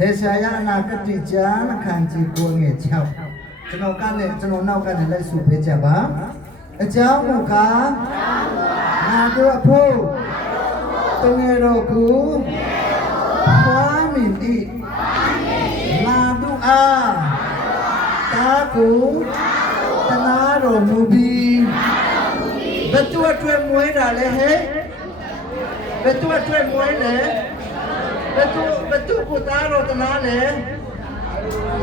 ဒေရှာယနာကတိကျမ်းအခန်းကြီး9ငယ်6ကျွန်တော်ကလည်းကျွန်တော်နောက်ကလည်းလိုက်စုပေးကြပါအကြောင်းမူကားငါတို့အဖို့တငယ်တော်ကိုဖွားမြင်၏ငါတို့အားတာကိုတနာတော်မူပြီးဘယ်သူအတွက်မွေးတာလဲဟဲ့ဘယ်သူအတွက်မွေးလဲဘယ်သူကိုတားတော့တနာလဲ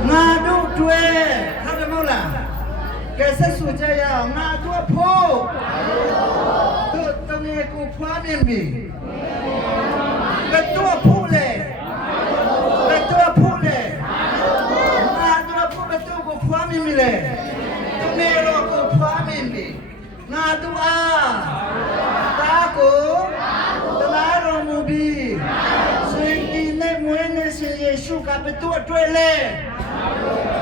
ငါတို့တွေ့ဟုတ်တယ်မဟုတ်လားကဲဆက်စုကြရအောင်ငါတို့ဖို့တို့တငယ်ကိုဖွားမြင်ပြီဘယ်သူဖို့လဲဘယ်သူဖို့လဲငါတို့ဖို့ဘယ်သူကိုဖွားမြင်ပြီလဲတငယ်တော်ကိုဖွားမြင်ပြီငါတို့အားတားကိုတနာတော်မူပြီးမွေးနေစေယေရှုကဘယ်သူအတွက်လဲ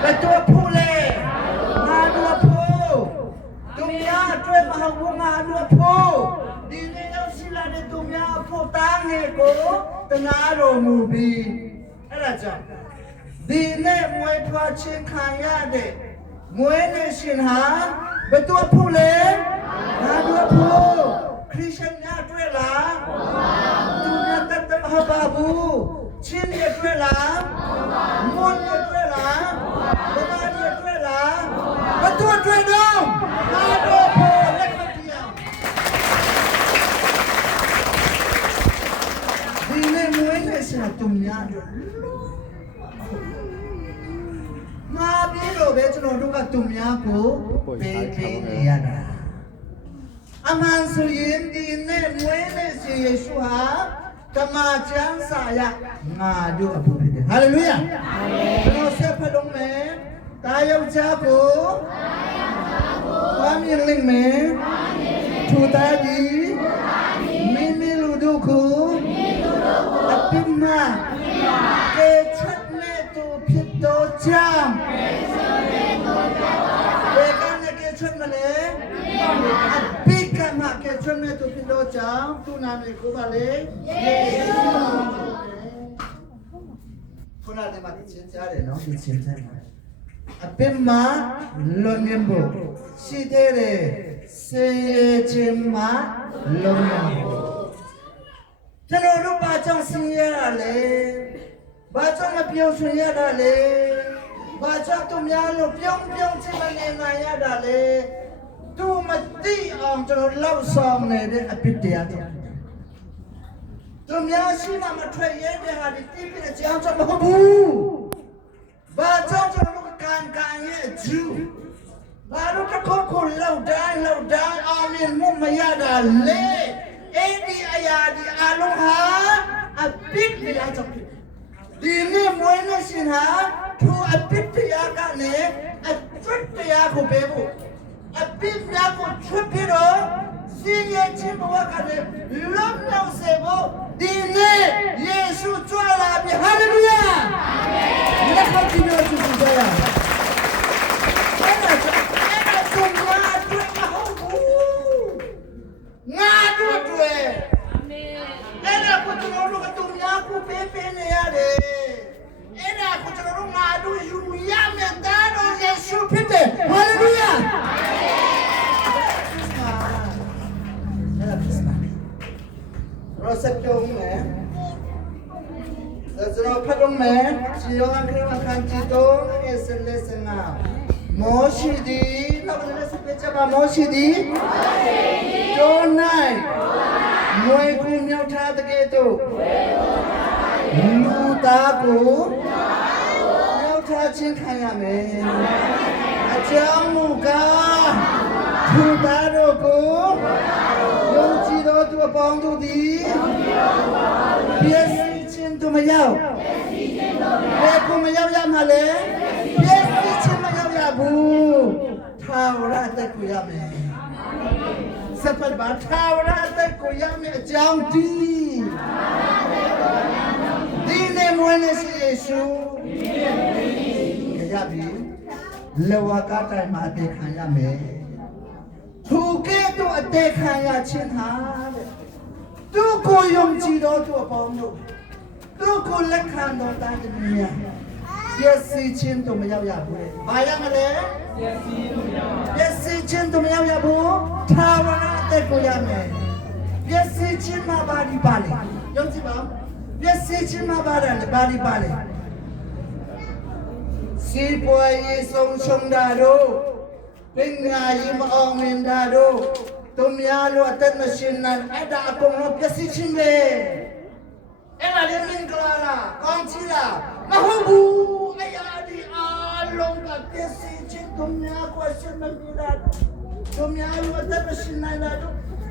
ဘယ်သူဖို့လဲငါတို့ဖို့သူများအတွက်မဟုတ်ဘူးငါတို့ဖို့ဒီနေ့ရောက်ရှိလာတဲ့သူများဖို့တားငယ်ကိုတနာတော်မူပြီးအဲ့ဒါကြောင့်ဒီနေ့မွေးဖွားခြင်းခံရတဲ့မွေးနေရှင်ဟာဘယ်သူဖို့လဲငါတို့ဖို့ခရစ်ယာန်များအတွက်လားသူများတတ်တယ်မဟုတ်ပါဘူးချင်းရတွေ့လားမွန်ရတွေ့လားဗမာရတွေ့လားဘယ်သူတွေ့တော့ငါတို့ဖို့လက်မပြောင်းဒီနေ့မွေးနေစတူများတို့ငါပြီးတော့ပဲကျွန်တော်တို့ကတူများကိုပေးနေရတာအမှန်ဆိုရင်ဒီနေ့မွေးနေစီယေရှုဟာတမန်ကျမ်းစာရငါတို့အဖို့ဖြစ်တယ်ဟာလေလုယာကျွန်တော်ဆက်ဖတ်တော့မယ်တာယောက်ျားကိုဘာမြင်လိမ့်မယ်ထူသားဒီမိမိလူတို့ကိုအပြစ်မှာကေချက်နဲ့သူဖြစ်တော့ကြောင်းဘယ်ကနေကေချက်မလဲအပြစ်ကမှကေချက်နဲ့သူဖြစ်တော့ကြောင်းသူနာမည်ကိုပါလေယေရှုခုနကမှသင်ကြားတယ်နော်သင်ကြားတယ်အပြစ်မှာလွန်မြင်ဖို့ရှိသေးတယ်စေခြင်းမှာလွန်မြင်ဖို့ကျွန်တော်တို့ဘာကြောင့်ဆင်းရဲရလဲဘာကြောင့်မပြောင်းရွှင်ရတာလဲဘာကြောင့်သူများလို့ပြောင်းချင်းမနေနိုင်ရတာလဲသူမသိအောင်ကျွန်တော်လောက်ဆောင်နေတဲ့အပြစ်တရားတွေသူများရှိမှမထွက်ရဲတဲ့ဟာဒီတိပြည့်အကြောင်းကြောင့်မဟုတ်ဘူးဘာကြောင့်ကျွန်တော်တို့ကန်ရဲ့အကျူဘာလို့တခုခုလောက်တိုင်းအောင်မြင်မှုမရတာလဲအဲ့ဒီအရာဒီအလုံးဟာအပြစ်တရားကြောင့်ဖြစ်ဒီနေ့မွေးနေရှင်ဟာသူအပြစ်တရားကနေအပြစ်တရားကိုပေးဖို့အပြစ်များကိုချွတ်ပြီးတော့စီရင်ခြင်းဘဝကလည်းလုံးလုံးစေဖို့ဒီနေ့ယေရှုကြွလာပြီဟာလေလုယာအာမင်လက်ခံကြည့်လို့သူကြရအဲ့ဒါသူငါတို့မဟုတ်ဘူးငါတို့တွေအာမင်အဲ့ဒါကိုကျွန်တော်တို့ကသူများကိုပေးနေရတယ်အဲ့ဒါကိုကျွန်တော်တို့ငါတို့ယူရမယ်တာတော့ယေရှုဖြစ်တယ်ဟာလေလုယာဆက်ပြုံးမယ်ကျွန်တော်ဖတ်တော့မယ်ခြေရောအခရမခံကြည့်တော့အစလက်စငါမောရှိဒီနောက်လည်းစပစ်ချပါမောရှိဒီတော့နိုင်မွေကူမြောက်ထားတဲ့ကဲ့သို့လူသားကိုမြောက်ထားခြင်းခံရမယ်အကြောင်းမူကားသူသားတို့ကိုယုံကြည်တော်သူအပေါင်းတို့သည်ပြည့်စုံခြင်းတို့မရောက်ဘယ်ကိုမရောက်ရမှာလဲပြည့်စုံခြင်းမရောက်ရဘူးထာဝရအသက်ကိုရမယ်စပယ်ဘာထာဝရအသက်ကိုရမယ်အကြောင်းဒီနေ့မွေးနေ့ရှိယေရှုရပြီလောကတိုင်းမှာအသက်ခံရမယ်သူကဲ့သို့အသက်ခံရခြင်းဟာတဲ့သူကိုယုံကြည်တော်သူအပေါင်းတို့ သူ့ကိုလက်ခံတော်တာတည်းများပျက်စီးခြင်းတို့မရောက်ရဘူး။ဘာရမလဲ။ပျက်စီးခြင်းတို့မရောက်ရဘူး။ထာဝရအသက်ကိုရမယ်။ပျက်စီးခြင်းမှာဘာဒီပါလဲ။ယုံကြည်ပါ။ပျက်စီးခြင်းမှာဘာလဲ။ဘာဒီပါလဲ။စီပွားရေးဆုံးရှုံးတာတို့ပညာရေးမအောင်မြင်တာတို့သူများလိုအသက်မရှင်နိုင်အဲ့ဒါအကုန်လုံးပျက်စီးခြင်းပဲ။အဲ့ဒါလည်းမင်္ဂလာလားကောင်းချီးလားမဟုတ်ဘူးအရာဒီအားလုံးကပျက်စီးခြင်းသူများကိုရှင်မမြင်တာသူများလိုအသက်မရှင်နိုင်တာ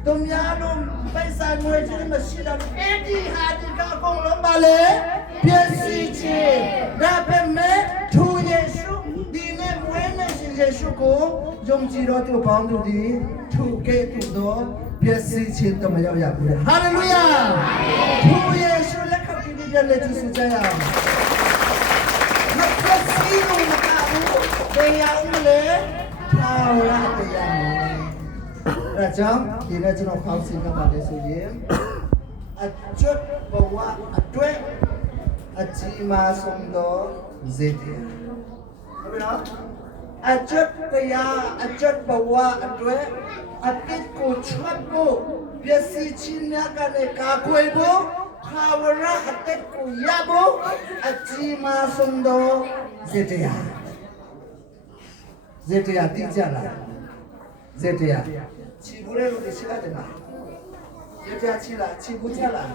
သူများလိုပိုက်ဆံငွေချင်းမရှိတာအဲ့ဒီဟာဒီကအကုန်လုံးပါလေပျက်စီးခြင်းဒါပေမဲ့သူယေရှုဒီနေ့မွေးနေ့ရှင်ယေရှုကိုယုံကြည်တော်သူပေါင်းတို့ဒီသူကဲ့သို့သောပျက်စီးခြင်းတော့မရောက်ရဘူးလေဟာလေလုယာသူယေရှုလက်ခံပြီးပြန်လက်ကျူးကြရအောင်မပျက်စီးလို့မကဘူးတရားဦးလေထာဝရတရားမယ်အဲကြောင့်ဒီနေ့ကျွန်တော်ဖောက်စီကပါတယ်ဆိုရင်အကျွတ်ဘဝအတွက်အကြီးမားဆုံးသောဇေတဟုတ်ပြီနော်အကျွတ်တရားအကျွတ်ဘဝအတွက်အတိတ်ကိုချွတ်ဖို့ပျက်စီးခြင်းများကနေကာကွယ်ဖို့ထာဝရအသက်ကိုရဖို့အကြီးမားဆုံးသောဇေတတရားဇေတတရားတိကျလားဇေတတရားချီဘူးလေလို့ရှိရတယ်မှာဇေတတရားချီလားချီဘူးကြလား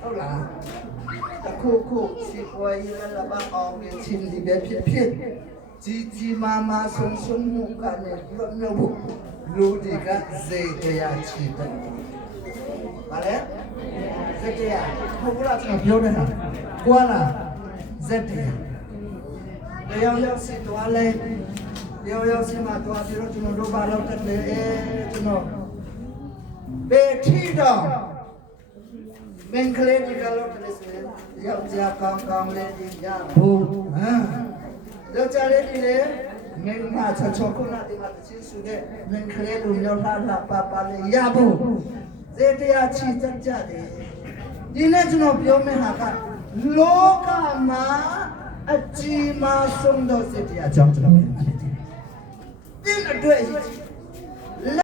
ဟုတ်လားတခုခုစီပွားရေးလာပါအောင်ချင်းဒီပဲဖြစ်ဖြစ်ကြီးမားမားဆုံးမှုကနေလွတ်မြောက်ဖို့လူတွေကဇေတတရားချီတယ်ဗါလဲဇေတတရားဟုတ်ဘူးလားကျွန်တော်ပြောနေတာကွာလားဇေတတရားတရားရောက်စီတော်လဲရောက်စီမှာတော့ပြီးတော့ကျွန်တော်တို့ဘာလို့တက်လဲကျွန်တော်ဘေထီတော့မင်္ဂလာဒီကလို့တက်စမယ်ရောက်ကြကောင်းလေးဒီရဘူးဟမ်တော့ကြလေဒီလေမင်းမချောခုနာဒီမှာတချင်းစုတဲ့မင်္ဂလာလူမျိုးလာပါလေရဘူးဇေတရာချီတက်ကြတယ်ဒီနေ့ကျွန်တော်ပြောမယ့်ဟာကလောကမှာအကြီးမားဆုံးသောဇေတရာကြောင့်ကျွန်တော်ပြောတယ်တင်းအတွက်